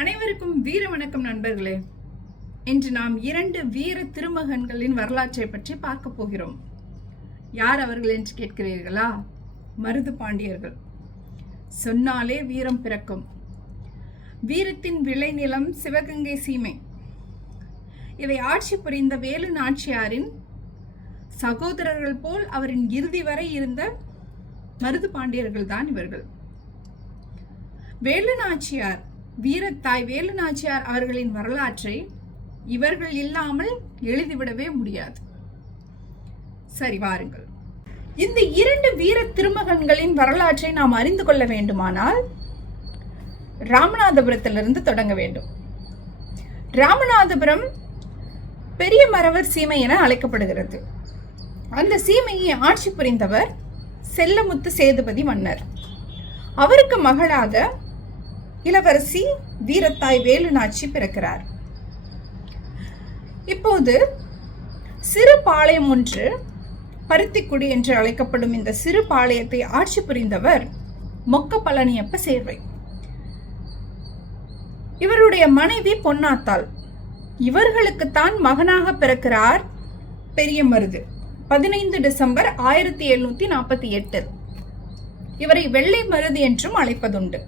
அனைவருக்கும் வீர வணக்கம் நண்பர்களே. இன்று நாம் இரண்டு வீர திருமகன்களின் வரலாற்றை பற்றி பார்க்க போகிறோம். யார் அவர்கள் என்று கேட்கிறீர்களா? மருது பாண்டியர்கள். சொன்னாலே வீரம் பிறக்கும். வீரத்தின் விளைநிலம் சிவகங்கை சீமை. இவை ஆட்சி புரிந்த வேலு நாச்சியாரின் சகோதரர்கள் போல் அவரின் இறுதி வரை இருந்த மருது பாண்டியர்கள் தான் இவர்கள். வேலு நாச்சியார் வீரத்தாய் வேலு நாச்சியார் அவர்களின் வரலாற்றை இவர்கள் இல்லாமல் எழுதிவிடவே முடியாது. சரி வாருங்கள். இந்த இரண்டு வீர திருமகன்களின் வரலாற்றை நாம் அறிந்து கொள்ள வேண்டுமானால் ராமநாதபுரத்திலிருந்து தொடங்க வேண்டும். ராமநாதபுரம் பெரிய மரவர் சீமை என அழைக்கப்படுகிறது. அந்த சீமையை ஆட்சி புரிந்தவர் செல்லமுத்து சேதுபதி மன்னர். அவருக்கு மகளாக இளவரசி வீரத்தாய் வேலுநாச்சி பிறக்கிறார். இப்போது சிறு பாளையம் ஒன்று பருத்திக்குடி என்று அழைக்கப்படும் இந்த சிறு பாளையத்தை ஆட்சி புரிந்தவர் மொக்க பழனியப்ப சேர்வை. இவருடைய மனைவி பொன்னாத்தாள். இவர்களுக்குத்தான் மகனாக பிறக்கிறார் பெரிய மருது. பதினைந்து டிசம்பர் ஆயிரத்தி எழுநூத்தி நாற்பத்தி எட்டு. இவரை வெள்ளை மருது என்றும் அழைப்பதுண்டு.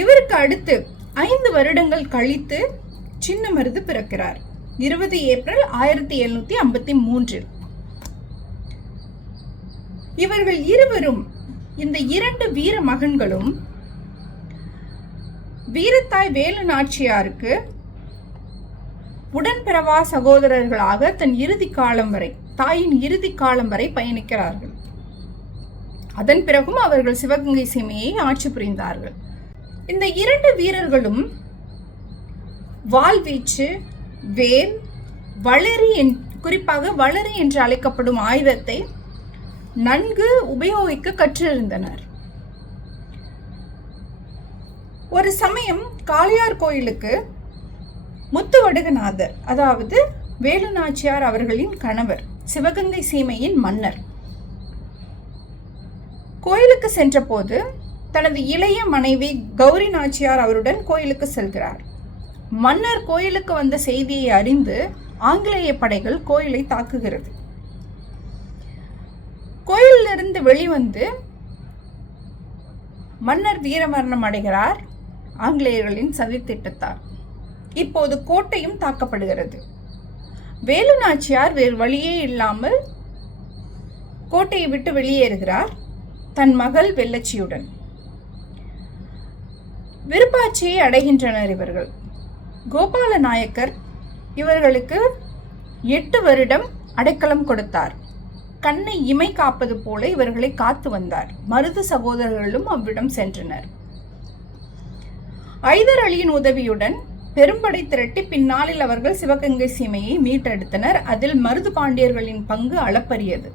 இவருக்கு அடுத்து ஐந்து வருடங்கள் கழித்து சின்ன மருது பிறக்கிறார். இருபது ஏப்ரல் ஆயிரத்தி எழுநூத்தி ஐம்பத்தி மூன்றில் இவர்கள் இருவரும் இந்த இரண்டு வீர மகன்களும் வீரத்தாய் வேலு நாச்சியாருக்கு உடன்பிறவா சகோதரர்களாக தன் இறுதி காலம் வரை தாயின் இறுதி காலம் வரை பயணிக்கிறார்கள். அதன் பிறகும் அவர்கள் சிவகங்கை சீமையை ஆட்சி புரிந்தார்கள். இந்த இரண்டு வீரர்களும் வாள்வீச்சு வேல் வளரி என் குறிப்பாக வளரி என்று அழைக்கப்படும் ஆயுதத்தை நன்கு உபயோகிக்க கற்றிருந்தனர். ஒரு சமயம் காளியார் கோயிலுக்கு முத்துவடுகநாதர் அதாவது வேலுநாச்சியார் அவர்களின் கணவர் சிவகங்கை சீமையின் மன்னர் கோயிலுக்கு சென்றபோது தனது இளைய மனைவி கௌரி நாச்சியார் அவருடன் கோயிலுக்கு செல்கிறார். மன்னர் கோயிலுக்கு வந்த செய்தியை அறிந்து ஆங்கிலேய படைகள் கோயிலை தாக்குகிறது. கோயிலிருந்து வெளிவந்து மன்னர் வீரமரணம் அடைகிறார். ஆங்கிலேயர்களின் சதித்திட்டத்தால். இப்போது கோட்டையும் தாக்கப்படுகிறது. வேலு நாச்சியார் வேறு வழியே இல்லாமல் கோட்டையை விட்டு வெளியேறுகிறார். தன் மகள் வெள்ளச்சியுடன். விருப்பாட்சியை அடைகின்றனர் இவர்கள். கோபால நாயக்கர் இவர்களுக்கு எட்டு வருடம் அடைக்கலம் கொடுத்தார். கண்ணை இமை காப்பது போல இவர்களை காத்து வந்தார். மருது சகோதரர்களும் அவ்விடம் சென்றனர். ஐதர் அலியின் உதவியுடன் பெரும்படை திரட்டி பின்னாளில் அவர்கள் சிவகங்கை சீமையை மீட்டெடுத்தனர். அதில் மருது பாண்டியர்களின் பங்கு அளப்பரியது.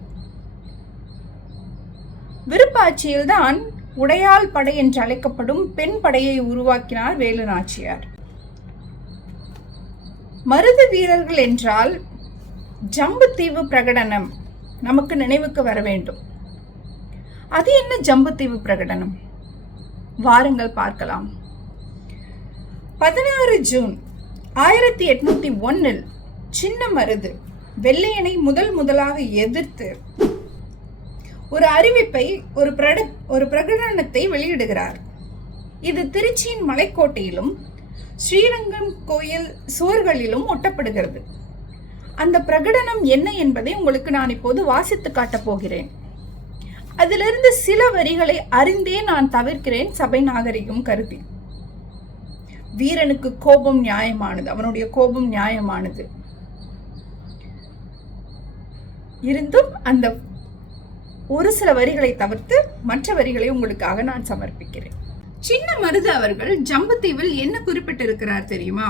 விருப்பாட்சியில்தான் உடையாள் படை என்று அழைக்கப்படும் பெண் படையை உருவாக்கினார் வேலு நாச்சியார். மருது வீரர்கள் என்றால் ஜம்புத்தீவு பிரகடனம் நமக்கு நினைவுக்கு வர வேண்டும். அது என்ன ஜம்புத்தீவு பிரகடனம்? வாருங்கள் பார்க்கலாம். பதினாறு ஜூன் ஆயிரத்தி எட்நூத்தி ஒன்னில் சின்ன மருது வெள்ளையனை முதல் முதலாக எதிர்த்து ஒரு அறிவிப்பை ஒரு பிரட ஒரு பிரகடனத்தை வெளியிடுகிறார். இது திருச்சியின் மலைக்கோட்டையிலும் ஸ்ரீரங்கம் கோயில் சுவர்களிலும் ஒட்டப்படுகிறது. அந்த பிரகடனம் என்ன என்பதை உங்களுக்கு நான் இப்போது வாசித்து காட்டப் போகிறேன். அதிலிருந்து சில வரிகளை அறிந்தே நான் தவிர்க்கிறேன் சபை நாகரிகம் கருதி. வீரனுக்கு கோபம் நியாயமானது அவனுடைய கோபம் நியாயமானது. இருந்தும் அந்த ஒரு சில வரிகளை தவிர்த்து மற்ற வரிகளை உங்களுக்காக நான் சமர்ப்பிக்கிறேன். சின்ன மருது அவர்கள் ஜம்புத்தீவில் என்ன குறிப்பிட்டிருக்கிறார் தெரியுமா?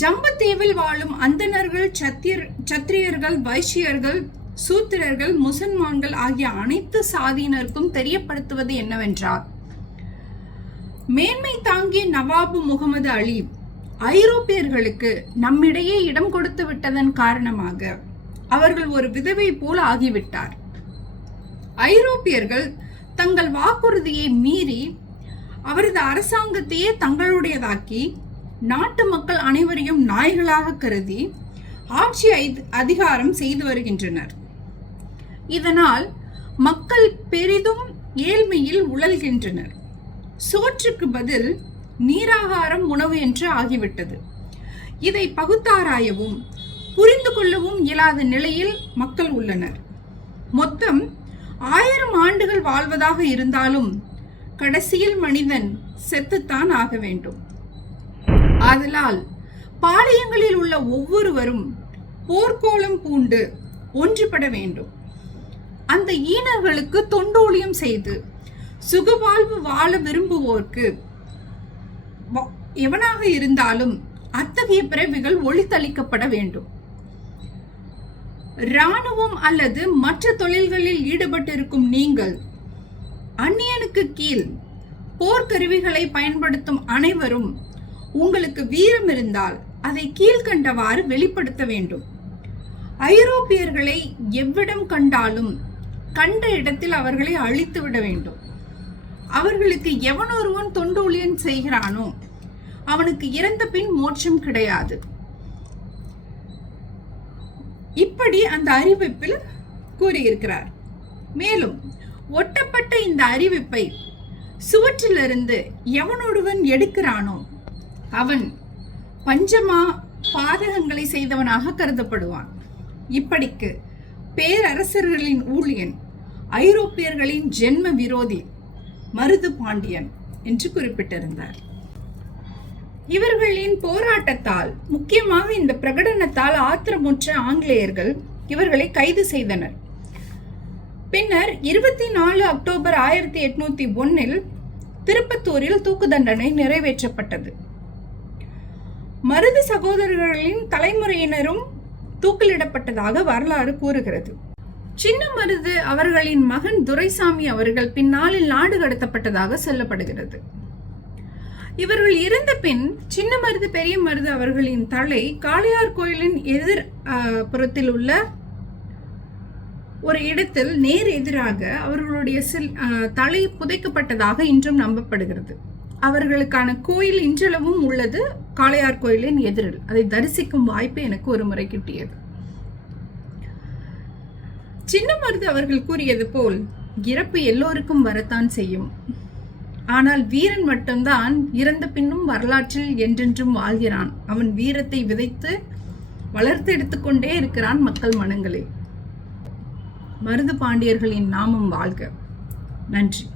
ஜம்புத்தீவில் வாழும் அந்தனர்கள் சத்தியர் சத்திரியர்கள் வைசியர்கள் சூத்திரர்கள் முசல்மான்கள் ஆகிய அனைத்து சாதியினருக்கும் தெரியப்படுத்துவது என்னவென்றால் மேன்மை தாங்கிய நவாபு முகமது அலி ஐரோப்பியர்களுக்கு நம்மிடையே இடம் கொடுத்து விட்டதன் காரணமாக அவர்கள் ஒரு விதவை போல் ஆகிவிட்டார். ஐரோப்பியர்கள் தங்கள் வாக்குறுதியை மீறி அவரது அரசாங்கத்தையே தங்களுடையதாக்கி நாட்டு மக்கள் அனைவரையும் நாய்களாக கருதி ஆட்சி அதிகாரம் செய்து வருகின்றனர். இதனால் மக்கள் பெரிதும் ஏழ்மையில் உழல்கின்றனர். சோற்றுக்கு பதில் நீராகாரம் உணவு என்று ஆகிவிட்டது. இதை பகுத்தாராயவும் புரிந்து கொள்ளவும் இயலாத நிலையில் மக்கள் உள்ளனர். மொத்தம் ஆயிரம் ஆண்டுகள் வாழ்வதாக இருந்தாலும் கடைசியில் மனிதன் செத்துத்தான் ஆக வேண்டும். ஆதலால் பாளையங்களில் உள்ள ஒவ்வொருவரும் போர்க்கோளம் பூண்டு ஒன்றுபட வேண்டும். அந்த ஈனர்களுக்கு தொண்டோழியம் செய்து சுகவாழ்வு வாழ விரும்புவோர்க்கு வ- எவனாக இருந்தாலும் அத்தகைய பிறவிகள் ஒளித்தளிக்கப்பட வேண்டும். இராணுவம் அல்லது மற்ற தொழில்களில் ஈடுபட்டிருக்கும் நீங்கள் அந்நியனுக்கு கீழ் போர்க்கருவிகளை பயன்படுத்தும் அனைவரும் உங்களுக்கு வீரம் இருந்தால் அதை கீழ்கண்டவாறு வெளிப்படுத்த வேண்டும். ஐரோப்பியர்களை எவ்விடம் கண்டாலும் கண்ட இடத்தில் அவர்களை அழித்து விட வேண்டும். அவர்களுக்கு எவனொருவன் தொண்டூழியன் செய்கிறானோ அவனுக்கு இறந்த பின் மோட்சம் கிடையாது. இப்படி அந்த அறிவிப்பில் கூறியிருக்கிறார். மேலும் ஒட்டப்பட்ட இந்த அறிவிப்பை சுவற்றிலிருந்து எவனொருவன் எடுக்கிறானோ அவன் பஞ்சமா பாதகங்களை செய்தவனாக கருதப்படுவான். இப்படிக்கு பேரரசர்களின் ஊழியன் ஐரோப்பியர்களின் ஜென்ம விரோதி மருது பாண்டியன் என்று குறிப்பிட்டிருந்தார். இவர்களின் போராட்டத்தால் முக்கியமாக இந்த பிரகடனத்தால் ஆத்திரமுற்ற ஆங்கிலேயர்கள் இவர்களை கைது செய்தனர். பின்னர் இருபத்தி நாலு அக்டோபர் ஆயிரத்தி எட்நூத்தி ஒன்னில் திருப்பத்தூரில் தூக்கு தண்டனை நிறைவேற்றப்பட்டது. மருது சகோதரர்களின் தலைமுறையினரும் தூக்கிலிடப்பட்டதாக வரலாறு கூறுகிறது. சின்ன மருது அவர்களின் மகன் துரைசாமி அவர்கள் பின்னாளில் நாடு கடத்தப்பட்டதாக சொல்லப்படுகிறது. இவர்கள் இறந்த பின் சின்ன மருது பெரிய மருது அவர்களின் தலை காளையார் கோயிலின் எதிர் புறத்தில் உள்ள ஒரு இடத்தில் நேர் எதிராக அவர்களுடைய சில் தலை புதைக்கப்பட்டதாக இன்றும் நம்பப்படுகிறது. அவர்களுக்கான கோயில் இன்றளவும் உள்ளது காளையார் கோயிலின் எதிரில். அதை தரிசிக்கும் வாய்ப்பு எனக்கு ஒரு முறை கிட்டியது. சின்ன மருது அவர்கள் கூறியது போல் இறப்பு எல்லோருக்கும் வரத்தான் செய்யும். ஆனால் வீரன் மட்டும்தான் இறந்த பின்னும் வரலாற்றில் என்றென்றும் வாழ்கிறான். அவன் வீரத்தை விதைத்து வளர்த்து எடுத்துக்கொண்டே இருக்கிறான் மக்கள் மனங்களில். மருது பாண்டியர்களின் நாமம் வாழ்க. நன்றி.